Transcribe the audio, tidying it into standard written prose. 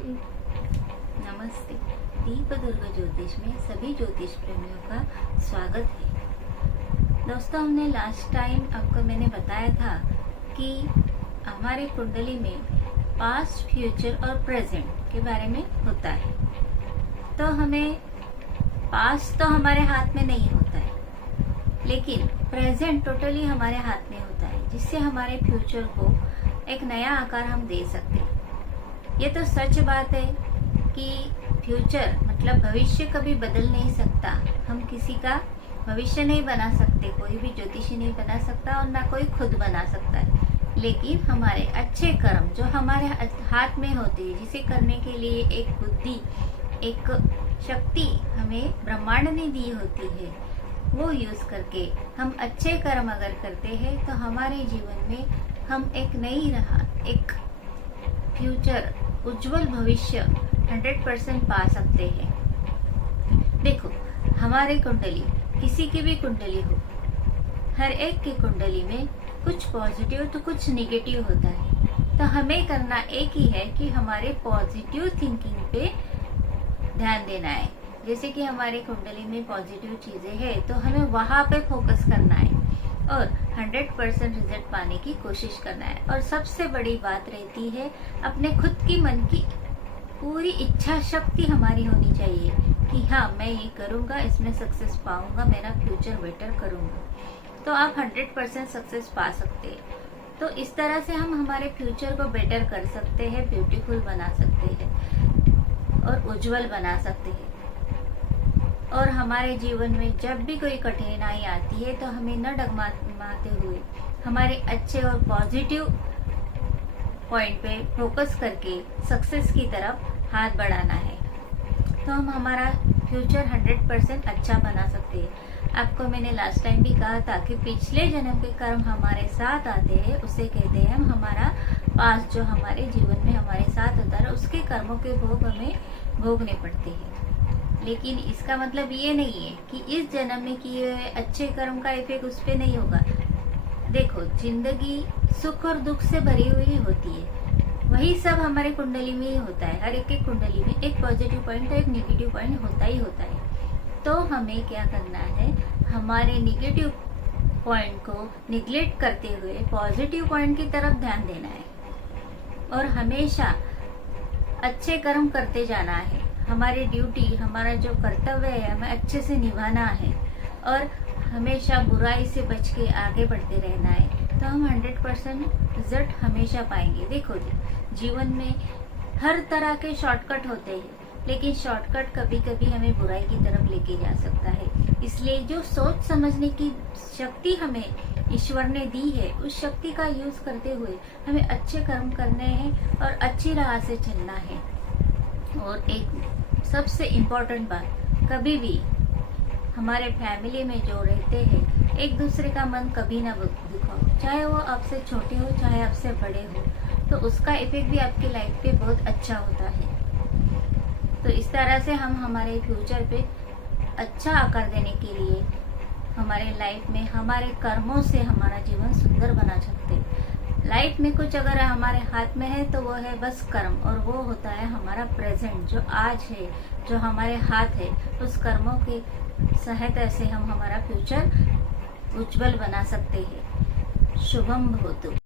नमस्ते। दीप दुर्गा ज्योतिष में सभी ज्योतिष प्रेमियों का स्वागत है। दोस्तों, हमने लास्ट टाइम आपको मैंने बताया था कि हमारे कुंडली में पास्ट, फ्यूचर और प्रेजेंट के बारे में होता है। तो हमें पास्ट तो हमारे हाथ में नहीं होता है, लेकिन प्रेजेंट टोटली हमारे हाथ में होता है, जिससे हमारे फ्यूचर को एक नया आकार हम दे सकते हैं। ये तो सच बात है कि फ्यूचर मतलब भविष्य कभी बदल नहीं सकता। हम किसी का भविष्य नहीं बना सकते, कोई भी ज्योतिषी नहीं बना सकता और ना कोई खुद बना सकता है। लेकिन हमारे अच्छे कर्म जो हमारे हाथ में होते हैं, जिसे करने के लिए एक बुद्धि, एक शक्ति हमें ब्रह्मांड ने दी होती है, वो यूज करके हम अच्छे कर्म अगर करते हैं तो हमारे जीवन में हम एक नई राह, एक फ्यूचर, उज्जवल भविष्य 100% पा सकते हैं। देखो, हमारे कुंडली, किसी की भी कुंडली हो, हर एक की कुंडली में कुछ पॉजिटिव तो कुछ नेगेटिव होता है। तो हमें करना एक ही है कि हमारे पॉजिटिव थिंकिंग पे ध्यान देना है। जैसे कि हमारे कुंडली में पॉजिटिव चीजें हैं तो हमें वहां पे फोकस करना है और 100% रिजल्ट पाने की कोशिश करना है। और सबसे बड़ी बात रहती है, अपने खुद की मन की पूरी इच्छा शक्ति हमारी होनी चाहिए कि हाँ, मैं ये करूंगा, इसमें सक्सेस पाऊंगा, मेरा फ्यूचर बेटर करूंगा। तो आप 100% सक्सेस पा सकते हैं। तो इस तरह से हम हमारे फ्यूचर को बेटर कर सकते हैं, ब्यूटीफुल बना सकते हैं और उज्जवल बना सकते हैं। और हमारे जीवन में जब भी कोई कठिनाई आती है तो हमें न डगमगाते हुए हमारे अच्छे और पॉजिटिव पॉइंट पे फोकस करके सक्सेस की तरफ हाथ बढ़ाना है। तो हम हमारा फ्यूचर 100% अच्छा बना सकते हैं। आपको मैंने लास्ट टाइम भी कहा था कि पिछले जन्म के कर्म हमारे साथ आते हैं, उसे कहते हैं हम हमारा पास्ट, जो हमारे जीवन में हमारे साथ होता है, उसके कर्मों के भोग हमें भोगने पड़ते हैं। लेकिन इसका मतलब ये नहीं है कि इस जन्म में किए हुए अच्छे कर्म का इफेक्ट उस पर नहीं होगा। देखो, जिंदगी सुख और दुख से भरी हुई होती है, वही सब हमारे कुंडली में ही होता है। हर एक के कुंडली में एक पॉजिटिव पॉइंट और एक नेगेटिव पॉइंट होता ही होता है। तो हमें क्या करना है, हमारे नेगेटिव पॉइंट को निग्लेक्ट करते हुए पॉजिटिव पॉइंट की तरफ ध्यान देना है और हमेशा अच्छे कर्म करते जाना है। हमारी ड्यूटी, हमारा जो कर्तव्य है, हमें अच्छे से निभाना है और हमेशा बुराई से बच के आगे बढ़ते रहना है। तो हम 100% रिजल्ट हमेशा पाएंगे। देखो, जीवन में हर तरह के शॉर्टकट होते हैं, लेकिन शॉर्टकट कभी कभी हमें बुराई की तरफ लेके जा सकता है। इसलिए जो सोच समझने की शक्ति हमें ईश्वर ने दी है, उस शक्ति का यूज करते हुए हमें अच्छे कर्म करने हैं और अच्छी राह से चलना है। और एक सबसे इम्पोर्टेंट बात, कभी भी हमारे फैमिली में जो रहते हैं, एक दूसरे का मन कभी ना दुखाओ, चाहे वो आपसे छोटे हो चाहे आपसे बड़े हो, तो उसका इफेक्ट भी आपकी लाइफ पे बहुत अच्छा होता है। तो इस तरह से हम हमारे फ्यूचर पे अच्छा आकार देने के लिए हमारे लाइफ में हमारे कर्मों से हमारा जीवन सुंदर बना सकते हैं। लाइफ में कुछ अगर हमारे हाथ में है तो वो है बस कर्म, और वो होता है हमारा प्रेजेंट, जो आज है, जो हमारे हाथ है। उस कर्मों की सहायता से हम हमारा फ्यूचर उज्जवल बना सकते हैं। शुभम भवतु।